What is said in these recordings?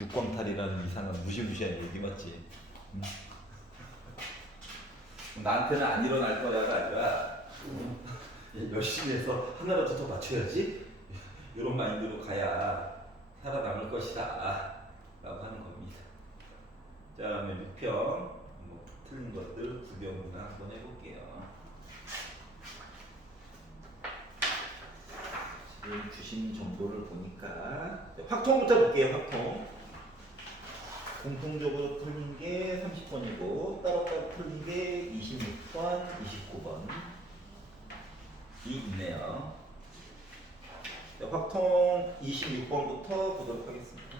육광탈이라는 이상한 무시무시한 얘기 맞지? 나한테는 안 일어날 거야가 아니라 열심히 해서 하나라도 더 맞춰야지 이런 마인드로 가야 살아남을 것이다 라고 하는 겁니다. 자, 그러면 6평 뭐 틀린 것들 구경이나 한번 해볼게요. 지금 주신 정보를 보니까 확통부터 볼게요. 확통 공통적으로 틀린 게 30번이고 따로따로 틀린 게 26번, 29번이 있네요. 확통 26번부터 보도록 하겠습니다.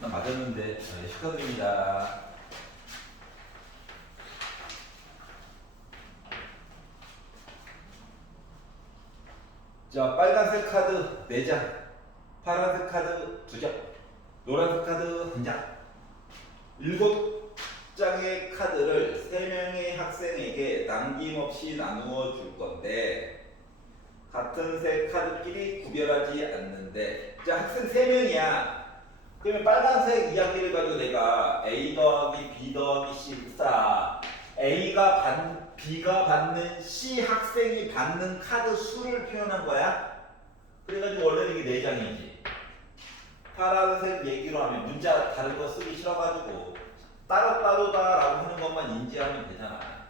나 맞았는데 축하드립니다. 자, 빨간색 카드 4장, 파란색 카드 2장, 노란색 카드 1장. 7장의 카드를 3명의 학생에게 남김없이 나누어 줄 건데 같은 색 카드끼리 구별하지 않는데, 자, 학생 3명이야. 그러면 빨간색 이야기를 가지고 내가 A 더하기 B 더하기 C 사 B가 받는 C 학생이 받는 카드 수를 표현한 거야. 그래가지고 원래는 이게 4장이지. 파란색 얘기로 하면 문자 다른 거 쓰기 싫어가지고 따로따로다라고 하는 것만 인지하면 되잖아.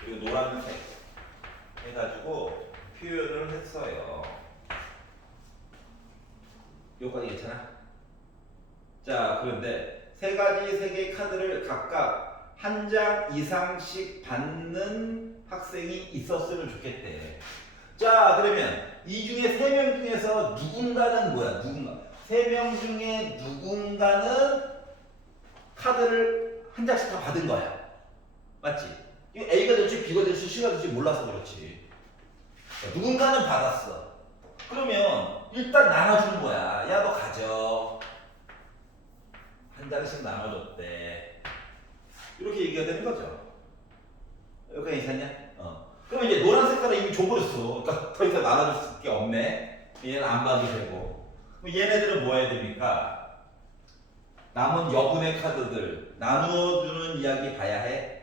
그리고 노란색 해가지고 표현을 했어요. 여기까지 괜찮아? 자, 그런데 3개의 카드를 각각 한 장 이상씩 받는 학생이 있었으면 좋겠대. 자, 그러면 이 중에 3명 중에서 누군가는 뭐야? 3명 중에 누군가는 카드를 한 장씩 다 받은 거야. 맞지? 이거 A가 될지 B가 될지 C가 될지 몰라서 그렇지. 누군가는 받았어. 그러면 일단 나눠주는 거야. 야, 너 가져. 한 장씩 나눠줬대. 이렇게 얘기가 되는 거죠. 여기까지 괜찮냐? 그러면 이제 노란 색깔은 이미 줘버렸어. 그러니까 더 이상 나눠줄 게 없네. 얘는 안 봐도 되고. 얘네들은 뭐 해야 됩니까? 남은 여분의 카드들 나누어주는 이야기 봐야 해.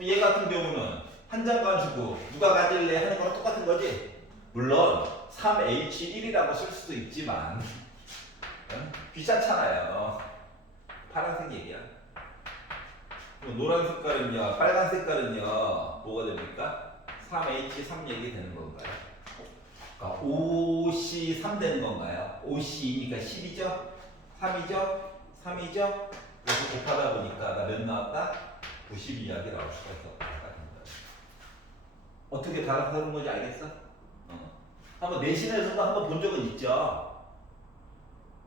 얘 같은 경우는 한 장만 주고 누가 가질래 하는 거랑 똑같은 거지. 물론 3H1이라고 쓸 수도 있지만 귀찮잖아요. 파란색 얘기야. 노란 색깔은요, 빨간 색깔은요 뭐가 됩니까? 3H3 얘기 되는 건가요? 그러니까 OC3 되는 건가요? OC니까 10이죠? 3이죠? 3이죠? 그래서 곱하다 보니까 나 몇 나왔다? 92약이 나올 수가 있었다. 어떻게 다른 건지 알겠어? 한번 내신에서도 한번 본 적은 있죠?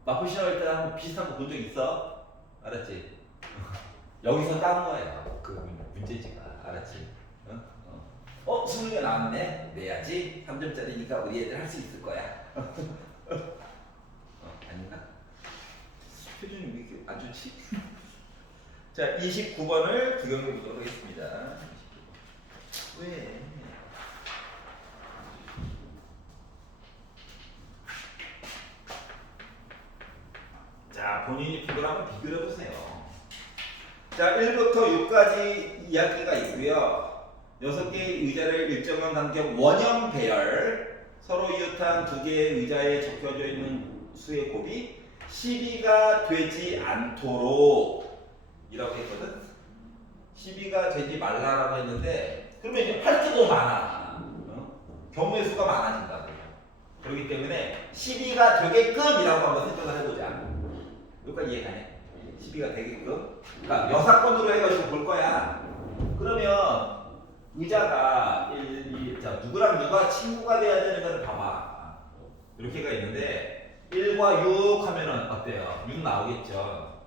마포시험 할 때 한번 비슷한 거 본 적 있어? 알았지? 여기서 딴 거예요. 그 문제지가. 알았지? 수능에 나왔네? 내야지. 3점짜리니까 우리 애들 할 수 있을 거야. 아닌가? 표준이 왜 이렇게 안 좋지? 자, 29번을 구경해 보도록 하겠습니다. 29번. 왜? 자, 본인이 그걸 한번 비교해 보세요. 자, 1부터 6까지 이야기가 있고요. 6개의 의자를 일정한 간격 원형 배열, 서로 이웃한 2개의 의자에 적혀져 있는 수의 곱이 12가 되지 않도록 이라고 했거든. 12가 되지 말라라고 했는데, 그러면 이제 할 게 더 많아. 경우의 수가 많아진다고. 그렇기 때문에 12가 되게끔이라고 한번 생각을 해보자. 여기까지 이해가네? 12가 되게끔. 그러니까 여사건으로 해가지고 볼 거야. 그러면 의자가 자, 누구랑 누가 친구가 돼야 되는 거를 봐봐. 이렇게가 있는데 1과 6 하면은 어때요? 6 나오겠죠.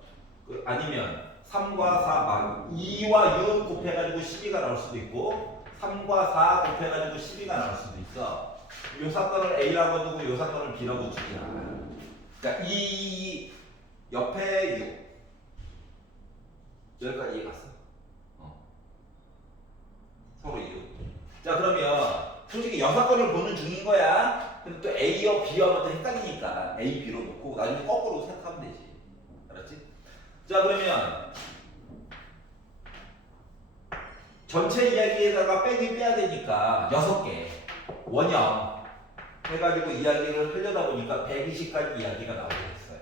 아니면 3과 4, 2와 6 곱해가지고 12가 나올 수도 있고 3과 4 곱해가지고 12가 나올 수도 있어. 요 사건을 A라고 두고 요 사건을 B라고 두기야. 그러니까 이 옆에 6 여기까지 이해 갔어? 서로 6. 자, 그러면 솔직히 6건을 보는 중인 거야. 근데 또 A와 B와 또 헷갈리니까 A, B로 놓고 나중에 거꾸로 생각하면 되지. 알았지? 자, 그러면 전체 이야기에다가 빼긴 빼야 되니까 6개 원형 해가지고 이야기를 하려다 보니까 120가지 이야기가 나오게 됐어요.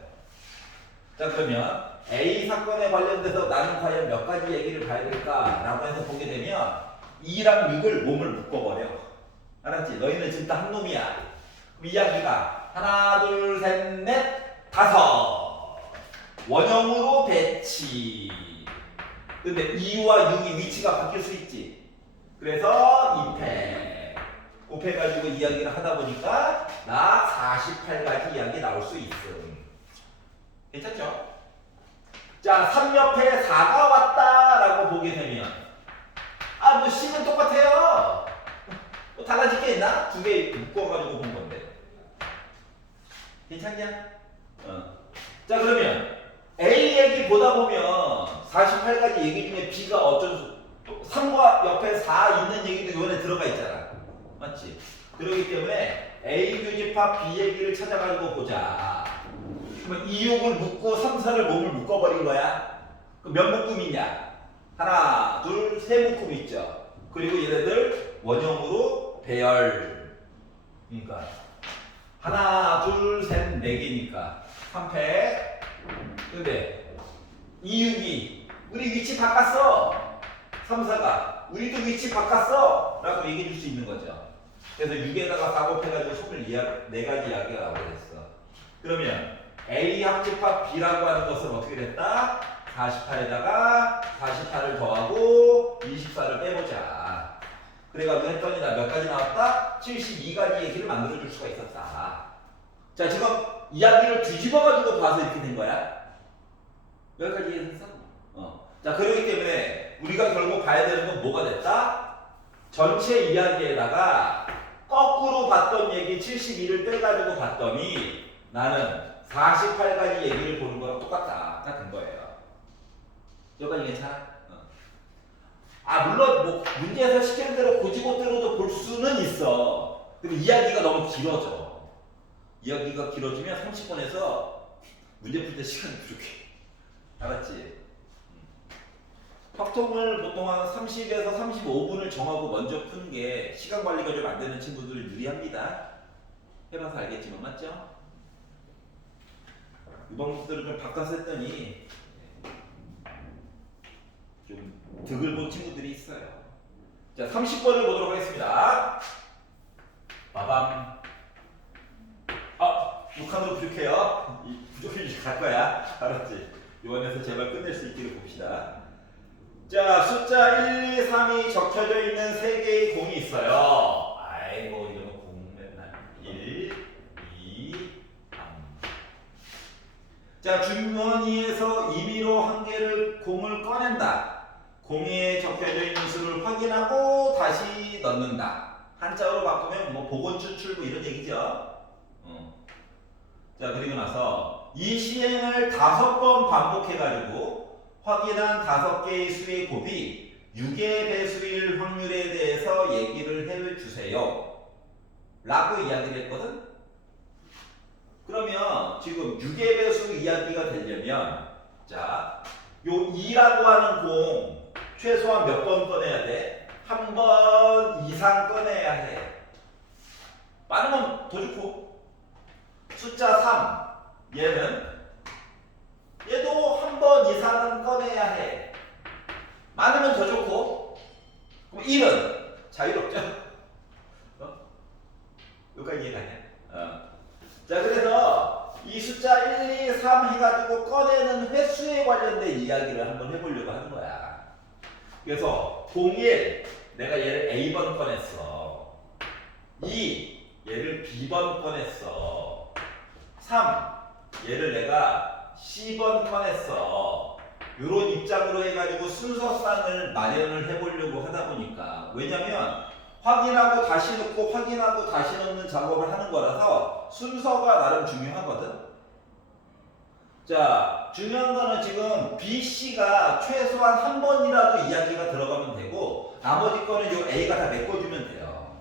자, 그러면 A 사건에 관련돼서 나는 과연 몇 가지 얘기를 봐야 될까라고 해서 보게 되면 2랑 6을 몸을 묶어버려. 알았지? 너희는 지금 다 한 놈이야. 그럼 이야기가 하나, 둘, 셋, 넷, 5 원형으로 배치. 근데 2와 6이 위치가 바뀔 수 있지. 그래서 2패 곱해가지고 이야기를 하다 보니까 나 48가지 이야기 나올 수 있음. 괜찮죠? 자, 3 옆에 4가 왔다라고 보게 되면 뭐 C는 똑같아요. 뭐 달라질 게 있나? 2개 묶어가지고 본 건데. 괜찮냐? 자, 그러면 A 얘기 보다 보면 48가지 얘기 중에 B가 어쩔 수 3과 옆에 4 있는 얘기도 이 안에 들어가 있잖아. 맞지? 그렇기 때문에 A 교집합 B 얘기를 찾아가지고 보자. 그러면 2, 6을 묶고 3, 4를 몸을 묶어버린 거야. 그럼 몇 묶음 있냐? 하나, 둘, 세 묶음 있죠. 그리고 얘네들 원형으로 배열. 그러니까 하나, 둘, 셋, 네 개니까 3패. 근데 2, 6이 우리 위치 바꿨어. 3, 4가 우리도 위치 바꿨어 라고 얘기해 줄 수 있는 거죠. 그래서 6에다가 4 곱해가지고 24가지 이야기가 나오게 됐어. 그러면 A 합집합 B라고 하는 것은 어떻게 됐다? 48에다가 48을 더하고 24를 빼보자. 그래가지고 했더니 나 몇 가지 나왔다? 72가지 얘기를 만들어줄 수가 있었다. 자, 지금 이야기를 뒤집어가지고 봐서 이렇게 된 거야. 몇 가지 얘기했어? 자, 그러기 때문에 우리가 결국 봐야 되는 건 뭐가 됐다? 전체 이야기에다가 거꾸로 봤던 얘기 72를 빼가지고 봤더니 나는 48가지 얘기를 보는 거랑 똑같다. 딱 된 거예요. 여기까지 괜찮아? 물론 뭐 문제에서 시키는 대로 고지고대로도 볼 수는 있어. 근데 이야기가 너무 길어져. 이야기가 길어지면 30분에서 문제 풀 때 시간이 부족해. 알았지? 확통을 보통 한 30에서 35분을 정하고 먼저 푸는 게 시간 관리가 좀 안 되는 친구들이 유리합니다. 해봐서 알겠지만 맞죠? 이 방법들을 좀 바꿔서 했더니 좀 득을 본 친구들이 있어요. 자, 30번을 보도록 하겠습니다. 빠밤. 6칸으로 부족해요. 부족해지지 갈 거야. 알았지? 이번에서 제발 끝낼 수 있기를 봅시다. 자, 숫자 1, 2, 3이 적혀져 있는 3개의 공이 있어요. 아이고, 이러면 공 맨날 1, 2, 3. 자, 주머니에서 임의로 한 개를 공을 꺼낸다. 공에 적혀져 있는 수를 확인하고 다시 넣는다. 한자어로 바꾸면 뭐 복원 추출 뭐 이런 얘기죠. 자, 그리고 나서 이 시행을 5번 반복해가지고 확인한 5개의 수의 곱이 6의 배수일 확률에 대해서 얘기를 해주세요. 라고 이야기를 했거든? 그러면 지금 6의 배수 이야기가 되려면 자, 요 2라고 하는 공 최소한 몇 번 꺼내야 돼? 한 번 이상 꺼내야 해. 많으면 더 좋고. 숫자 3 얘도 한 번 이상은 꺼내야 해. 많으면 더 좋고. 그럼 1은 자유롭죠? 여기까지 이해가냐? 자, 그래서 이 숫자 1, 2, 3 해가지고 꺼내는 횟수에 관련된 이야기를 한번 해보려고 하는 거야. 그래서 01 내가 얘를 A번 꺼냈어. 2 얘를 B번 꺼냈어. 3 얘를 내가 C번 꺼냈어. 이런 입장으로 해가지고 순서상을 마련을 해보려고 하다 보니까 왜냐면 확인하고 다시 넣고 확인하고 다시 넣는 작업을 하는 거라서 순서가 나름 중요하거든. 자, 중요한 거는 지금 B, C가 최소한 한 번이라도 이야기가 들어가면 되고 나머지 거는 요 A가 다 메꿔주면 돼요.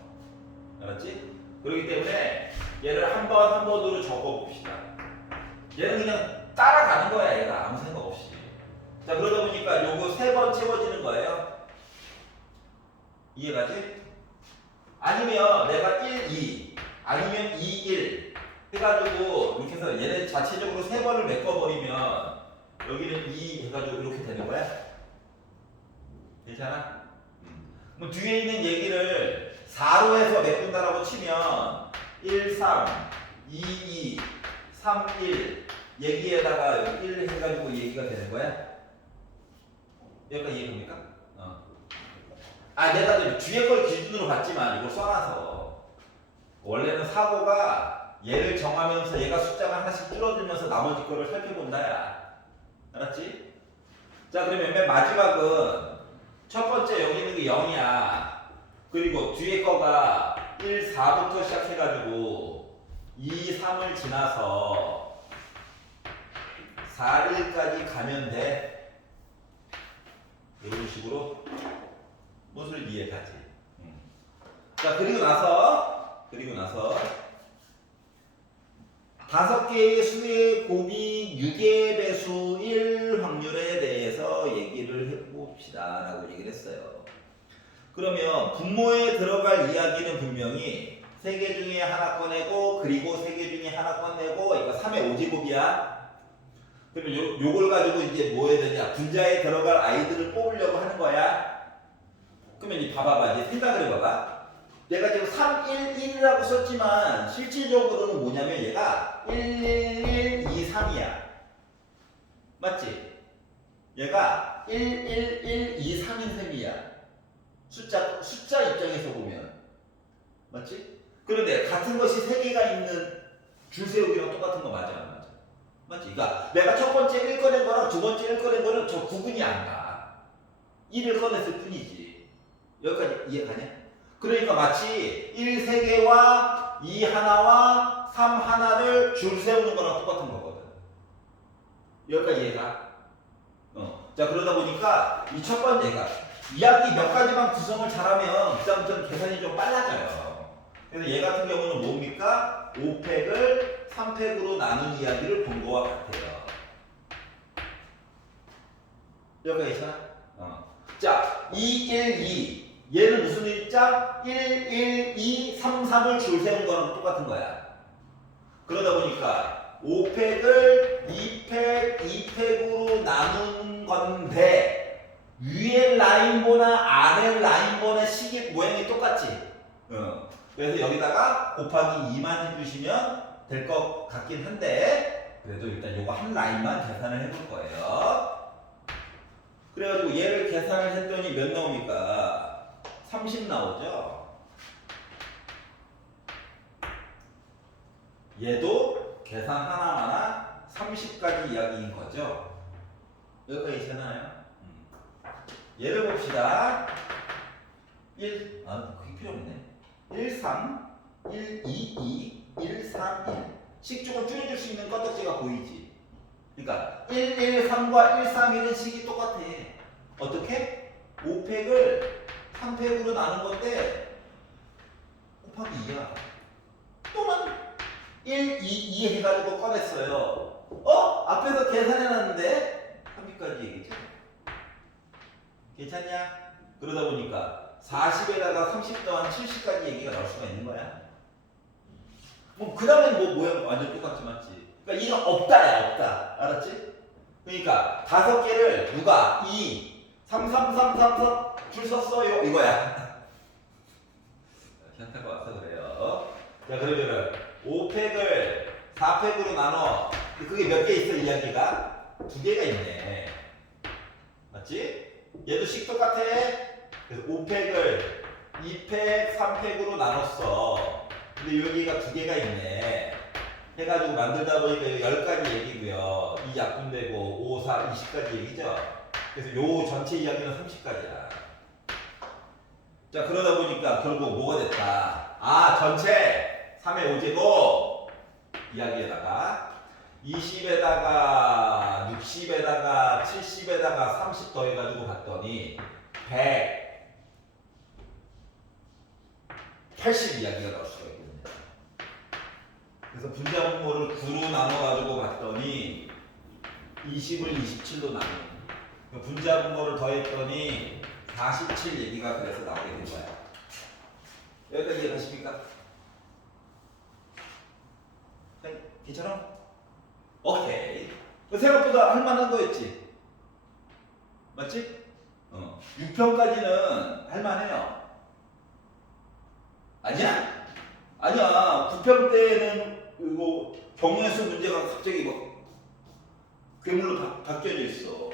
알았지? 그렇기 때문에 얘를 한 번 한 번으로 적어봅시다. 얘는 그냥 따라가는 거야, 얘가 아무 생각 없이. 자, 그러다 보니까 요거 3번 채워지는 거예요. 이해가지? 아니면 내가 1, 2 아니면 2, 1 해가지고 이렇게 해서 얘네 자체적으로 3번을 메꿔버리면 여기는 2 해가지고 이렇게 되는 거야. 괜찮아? 그럼 뒤에 있는 얘기를 4로 해서 메꾼다라고 치면 1, 3, 2, 2, 3, 1 얘기에다가 1 해가지고 얘기가 되는 거야? 여기까지 이해됩니까? 내가 뒤에 걸 기준으로 봤지만 이걸 써놔서 원래는 사고가 얘를 정하면서 얘가 숫자가 하나씩 줄어들면서 나머지 거를 살펴본다야. 알았지? 자, 그러면 맨 마지막은 첫 번째 여기 있는 게 0이야. 그리고 뒤에 거가 1, 4부터 시작해가지고 2, 3을 지나서 4, 1까지 가면 돼. 이런 식으로 무슨 소리 이해가지? 자, 그리고 나서 5개의 수의 곱이 6의 배수 1 확률에 대해서 얘기를 해봅시다 라고 얘기를 했어요. 그러면 분모에 들어갈 이야기는 분명히 3개 중에 하나 꺼내고 그리고 3개 중에 하나 꺼내고 그러니까 3의 5제곱이야. 그러면 요걸 가지고 이제 뭐 해야 되냐? 분자에 들어갈 아이들을 뽑으려고 하는 거야. 그러면 이 봐봐봐. 이제 생각을 해봐봐. 내가 지금 3, 1, 1이라고 썼지만 실질적으로는 뭐냐면 얘가 1, 1, 1, 2, 3이야. 맞지? 얘가 1, 1, 1, 2, 3인 셈이야. 숫자 입장에서 보면. 맞지? 그런데 같은 것이 3개가 있는 줄 세우기랑 똑같은 거 맞아, 안 맞아? 맞지? 그러니까 내가 첫 번째 1 꺼낸 거랑 두 번째 1 꺼낸 거는 저 구분이 안 가. 1을 꺼냈을 뿐이지. 여기까지 이해가냐? 그러니까 마치 1 3개와 2 하나와 3 하나를 줄 세우는 거랑 똑같은 거거든. 여기까지 이해가? 자, 그러다 보니까 이 첫 번째가 이야기 몇 가지만 구성을 잘하면 그다음부터는 계산이 좀 빨라져요. 그래서 얘 같은 경우는 뭡니까? 5팩을 3팩으로 나눈 이야기를 본 거와 같아요. 여기까지 있잖아? 자, 2, 1, 2 얘는 무슨 일자? 1, 1, 2, 3, 3을 줄 세운 거랑 똑같은 거야. 그러다 보니까 5팩을 2팩, 2팩으로 나눈 건데 위에 라인보나 아래 라인보나 식의 모양이 똑같지? 그래서 여기다가 곱하기 2만 해주시면 될 것 같긴 한데 그래도 일단 요거 한 라인만 계산을 해볼 거예요. 그래가지고 얘를 계산을 했더니 몇 나옵니까? 30 나오죠? 얘도 계산 하나하나 30까지 이야기인 거죠? 여기까지 되나요? 얘를 봅시다. 1, 그게 필요 없네. 1, 3, 1, 2, 2, 1, 3, 1. 식조금 줄여줄 수 있는 껍데기가 보이지? 그러니까 1, 1, 3과 1, 3, 1은 식이 똑같아. 어떻게? 5팩을 3팩으로 나눈 건데 곱하기 2야. 또는 1, 2, 2 해가지고 꺼냈어요. 앞에서 계산해놨는데 3비까지 얘기죠? 괜찮냐? 그러다 보니까 40에다가 30 더한 70까지 얘기가 나올 수가 있는 거야. 그 다음엔 뭐 모양 완전 똑같지, 맞지? 그러니까 이건 없다야, 없다. 알았지? 그러니까 5개를 누가 2, 3, 3, 3, 3, 3 줄 썼어요 이거야. 현타가 와서 그래요. 자, 그러면은 5팩을 4팩으로 나눠. 그게 몇 개 있어 이야기가? 2개가 있네. 맞지? 얘도 식 똑같아. 그래서 5팩을 2팩, 3팩으로 나눴어. 근데 여기가 2개가 있네. 해가지고 만들다 보니까 10가지 얘기고요. 2 약분되고 5, 4, 20까지 얘기죠. 그래서 요 전체 이야기는 30까지야. 자, 그러다 보니까 결국 뭐가 됐다? 전체 3의 5제곱 이야기에다가 20에다가 60에다가 70에다가 30 더해가지고 봤더니 180 이야기가 나올 수가 있거든요. 그래서 분자분모를 9로 나눠가지고 봤더니 20을 27로 나눠. 분자분모를 더했더니 47 얘기가 그래서 나오게 된 거야. 여기까지 이해가십니까? 괜찮아? 오케이. 생각보다 할만한 거였지? 맞지? 6편까지는 할만해요. 아니야? 아니야. 9편 때는 이거 경우의 수 문제가 갑자기 막 괴물로 바뀌어져 있어.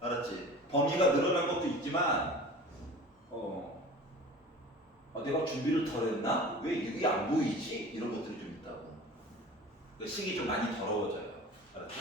알았지? 범위가 늘어난 것도 있지만 내가 준비를 덜 했나? 왜 이게 안 보이지? 이런 것들이 좀 있다고. 식이 좀 많이 더러워져요. 알았지?